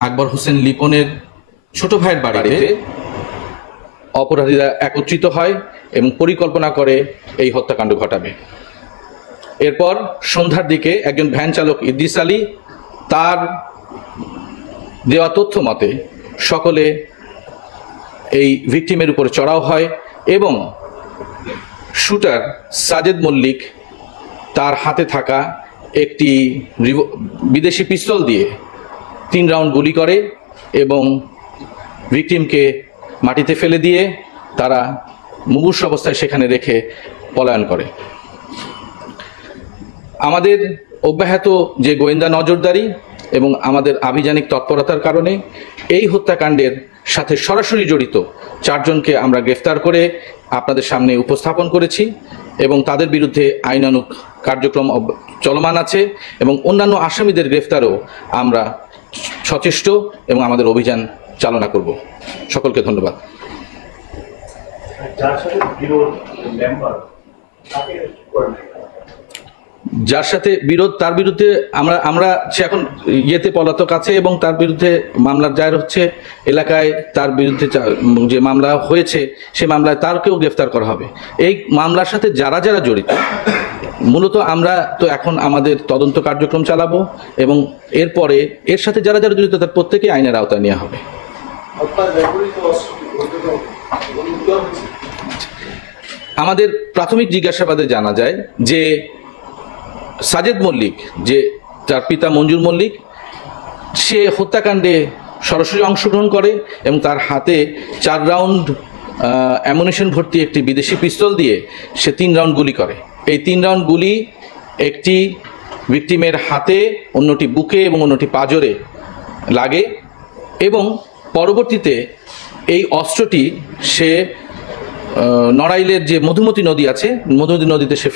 আকবর হোসেন লিপনের ছোট ভাইয়ের বাড়িতে অপরাধীরা একত্রিত হয় এবং পরিকল্পনা করে এই হত্যাকাণ্ড ঘটাবে। এরপর সন্ধ্যার দিকে একজন ভ্যান চালক ইদ্রিস আলী তার দেওয়া তথ্য মতে সকলে এই ভিকটিমের উপরে চড়াও হয় এবং শুটার সাজেদ মল্লিক তার হাতে থাকা একটি বিদেশি পিস্তল দিয়ে 3 রাউন্ড গুলি করে এবং ভিকটিমকে মাটিতে ফেলে দিয়ে তারা মুমূর্ষু অবস্থায় সেখানে রেখে পলায়ন করে। আমাদের অব্যাহত যে গোয়েন্দা নজরদারি এবং আমাদের আভিযানিক তৎপরতার কারণে এই হত্যাকাণ্ডের সাথে সরাসরি জড়িত 4 জনকে আমরা গ্রেফতার করে আপনাদের সামনে উপস্থাপন করেছি এবং তাদের বিরুদ্ধে আইনানুগ কার্যক্রম চলমান আছে এবং অন্যান্য আসামিদের গ্রেফতারও আমরা সচেষ্ট এবং আমাদের অভিযান চালনা করব। সকলকে ধন্যবাদ। যার সাথে বিরোধ তার বিরুদ্ধে আমরা সে এখন ইয়েতে পলাতক আছে এবং তার বিরুদ্ধে মামলা দায়ের হচ্ছে এলাকায়। তার বিরুদ্ধে যে মামলা হয়েছে সে মামলায় তারকেও গ্রেফতার করা হবে। এই মামলার সাথে যারা যারা জড়িত মূলত আমরা তো এখন আমাদের তদন্ত কার্যক্রম চালাবো এবং এরপরে এর সাথে যারা যারা জড়িত তার প্রত্যেকেই আইনের আওতায় নেওয়া হবে। আমাদের প্রাথমিক জিজ্ঞাসাবাদে জানা যায় যে সাজেদ মল্লিক, যে তার পিতা মঞ্জুর মল্লিক, সে হত্যাকাণ্ডে সরাসরি অংশগ্রহণ করে এবং তার হাতে 4 রাউন্ড অ্যামুনিশন ভর্তি একটি বিদেশি পিস্তল দিয়ে সে 3 রাউন্ড গুলি করে। এই 3 রাউন্ড গুলি একটি ভিকটিমের হাতে, অন্যটি বুকে এবং অন্যটি পাঁজরে লাগে এবং পরবর্তীতে এই অস্ত্রটি সে নড়াইলের যে মধুমতি নদী আছে, মধুমতি নদীতে সে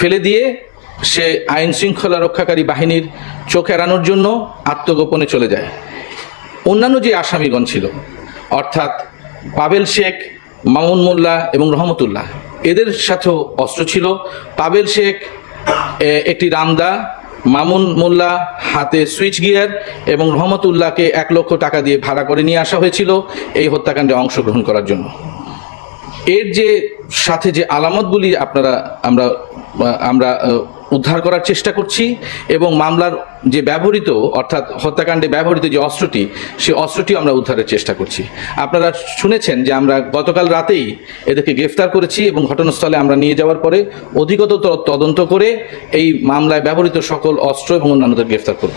ফেলে দিয়ে সে আইন শৃঙ্খলা রক্ষাকারী বাহিনীর চোখ এড়ানোর জন্য আত্মগোপনে চলে যায়। অন্যান্য যে আসামিগণ ছিল অর্থাৎ পাবেল শেখ, মামুন মোল্লা এবং রহমতুল্লাহ, এদের সাথেও অস্ত্র ছিল। পাবেল শেখ একটি রামদা, মামুন মোল্লা হাতে সুইচ গিয়ার এবং রহমতুল্লাহকে 1 লক্ষ টাকা দিয়ে ভাড়া করে নিয়ে আসা হয়েছিল এই হত্যাকাণ্ডে অংশগ্রহণ করার জন্য। এর যে সাথে যে আলামতগুলি আমরা উদ্ধার করার চেষ্টা করছি এবং মামলার যে ব্যবহৃত অর্থাৎ হত্যাকাণ্ডে ব্যবহৃত যে অস্ত্রটি, সেই অস্ত্রটি আমরা উদ্ধারের চেষ্টা করছি। আপনারা শুনেছেন যে আমরা গতকাল রাতেই এদেরকে গ্রেফতার করেছি এবং ঘটনাস্থলে আমরা নিয়ে যাওয়ার পরে অধিকতর তদন্ত করে এই মামলায় ব্যবহৃত সকল অস্ত্র এবং অন্যান্যদের গ্রেফতার করব।